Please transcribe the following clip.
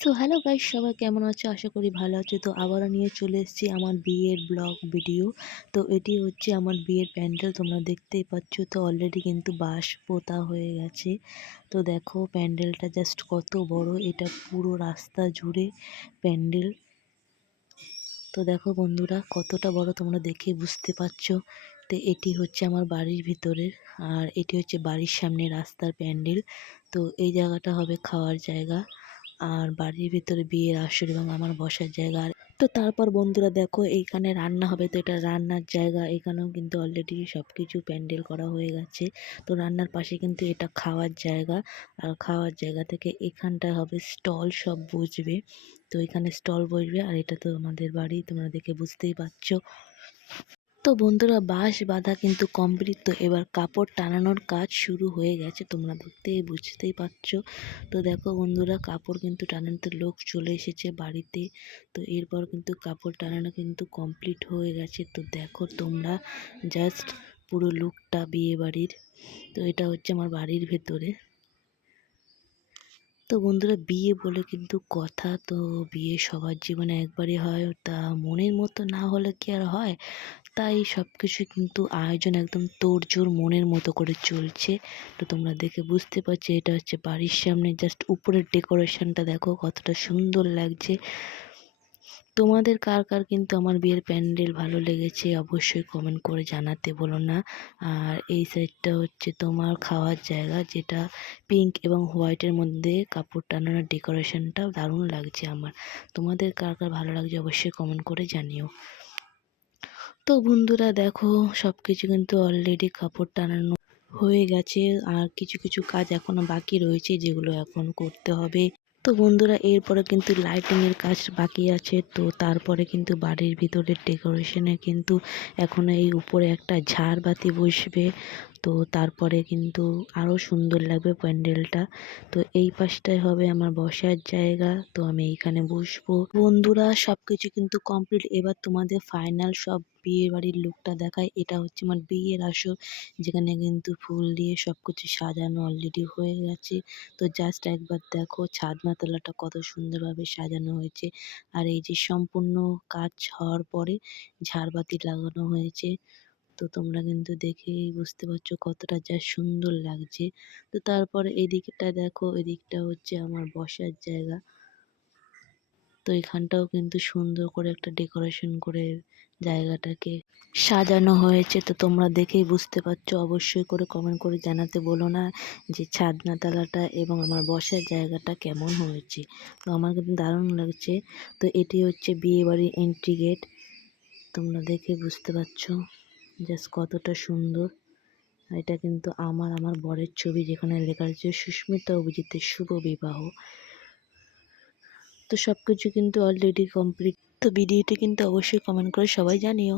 So hello guys, সবাই কেমন আছো? আশা করি ভালো আছো। তো আবারও নিয়ে চলে এসেছি আমার বিয়ের ব্লগ ভিডিও। তো এটি হচ্ছে আমার বিয়ের প্যান্ডেল, তোমরা দেখতেই পাচ্ছ। তো অলরেডি কিন্তু বাঁশ পোতা হয়ে গেছে। তো দেখো প্যান্ডেলটা জাস্ট কত বড়, এটা পুরো রাস্তা জুড়ে প্যান্ডেল। তো দেখো বন্ধুরা কতটা বড়, তোমরা দেখে বুঝতে পারছো। তো এটি হচ্ছে আমার বাড়ির ভিতরের, আর এটি হচ্ছে বাড়ির সামনে রাস্তার প্যান্ডেল। তো এই জায়গাটা হবে খাওয়ার জায়গা, আর বাড়ির ভিতরে বিয়ের আসর এবং আমার বসার জায়গা। তো তারপর বন্ধুরা দেখো এইখানে রান্না হবে, তো এটা রান্নার জায়গা। এখানেও কিন্তু অলরেডি সব কিছু প্যান্ডেল করা হয়ে গেছে। তো রান্নার পাশে কিন্তু এটা খাওয়ার জায়গা, আর খাওয়ার জায়গা থেকে এখানটা হবে স্টল, সব বসবে। তো এখানে স্টল বসবে, আর এটা তো আমাদের বাড়ি, তোমরা দেখে বুঝতেই পারছো। তো বন্ধুরা বাঁশ বাঁধা কিন্তু কমপ্লিট। তো এবার কাপড় টানানোর কাজ শুরু হয়ে গেছে, তোমরা দেখতেই বুঝতেই পারছো। তো দেখো বন্ধুরা কাপড় কিন্তু টানানোতে লোক চলে এসেছে বাড়িতে। তো এরপর কিন্তু কাপড় টানানো কিন্তু কমপ্লিট হয়ে গেছে। তো দেখো তোমরা জাস্ট পুরো লুকটা বিয়ে বাড়ির। তো এটা হচ্ছে আমার বাড়ির ভেতরে। তো বন্ধুরা বিয়ে বলে কিন্তু কথা, তো বিয়ে সবার জীবনে একবারই হয়, তা মনের মতো না হলে কি আর হয়। তাই সব কিছু কিন্তু আয়োজন একদম তোড়জোড় মনের মতো করে চলছে। তো তোমরা দেখে বুঝতে পারছো এটা হচ্ছে বাড়ির সামনে, জাস্ট উপরের ডেকোরেশনটা দেখো কতটা সুন্দর লাগছে। তোমাদের কার কার কিন্তু আমার বিয়ের প্যান্ডেল ভালো লেগেছে অবশ্যই কমেন্ট করে জানাতে বলো না। আর এই সাইডটা হচ্ছে তোমার খাওয়ার জায়গা, যেটা পিঙ্ক এবং হোয়াইটের মধ্যে কাপড় টানানোর ডেকোরেশনটা দারুণ লাগছে আমার। তোমাদের কার কার ভালো লাগছে অবশ্যই কমেন্ট করে জানিও। তো বন্ধুরা দেখো সব কিছু কিন্তু অলরেডি কাপড় টানানো হয়ে গেছে, আর কিছু কিছু কাজ এখনো বাকি রয়েছে যেগুলো এখন করতে হবে। তো বন্ধুরা এরপরে কিন্তু লাইটিংয়ের কাজ বাকি আছে। তো তারপরে কিন্তু বাড়ির ভিতরের ডেকোরেশনে কিন্তু এখনো এই উপরে একটা ঝাড়বাতি বসবে। তো তারপরে কিন্তু আরও সুন্দর লাগবে প্যান্ডেলটা। তো এই পাশটায় হবে আমার বসার জায়গা, তো আমি এইখানে বসবো। বন্ধুরা সবকিছু কিন্তু কমপ্লিট, এবার তোমাদের ফাইনাল সব বিয়ে বাড়ির লুকটা দেখায়। এটা হচ্ছে আমার বিয়ের আসর, যেখানে কিন্তু ফুল দিয়ে সবকিছু সাজানো অলরেডি হয়ে গেছে। তো জাস্ট একবার দেখো ছাদনাতলাটা কত সুন্দরভাবে সাজানো হয়েছে, আর এই যে সম্পূর্ণ কাজ হওয়ার পরে ঝাড়বাতি লাগানো হয়েছে। তো তোমরা কিন্তু দেখেই বুঝতে পারছো কতটা যা সুন্দর লাগছে। তো তারপরে এদিকটা দেখো, এদিকটা হচ্ছে আমার বসার জায়গা। তো এখানটাও কিন্তু সুন্দর করে একটা ডেকোরেশন করে জায়গাটাকে সাজানো হয়েছে। তো তোমরা দেখেই বুঝতে পারছো, অবশ্যই করে কমেন্ট করে জানাতে বলো না যে ছাদনাতলাটা এবং আমার বসার জায়গাটা কেমন হয়েছে। তো আমার কিন্তু দারুণ লাগছে। তো এটি হচ্ছে বিয়ে বাড়ির এন্ট্রি গেট, তোমরা দেখে বুঝতে পারছো জাস্ট কতটা সুন্দর। এটা কিন্তু আমার বরের ছবি, যেখানে লেখা আছে সুস্মিতা অভিজিতের শুভ বিবাহ। তো সবকিছু কিন্তু অলরেডি কমপ্লিট। তো ভিডিওটি কিন্তু অবশ্যই কমেন্ট করে সবাই জানিও।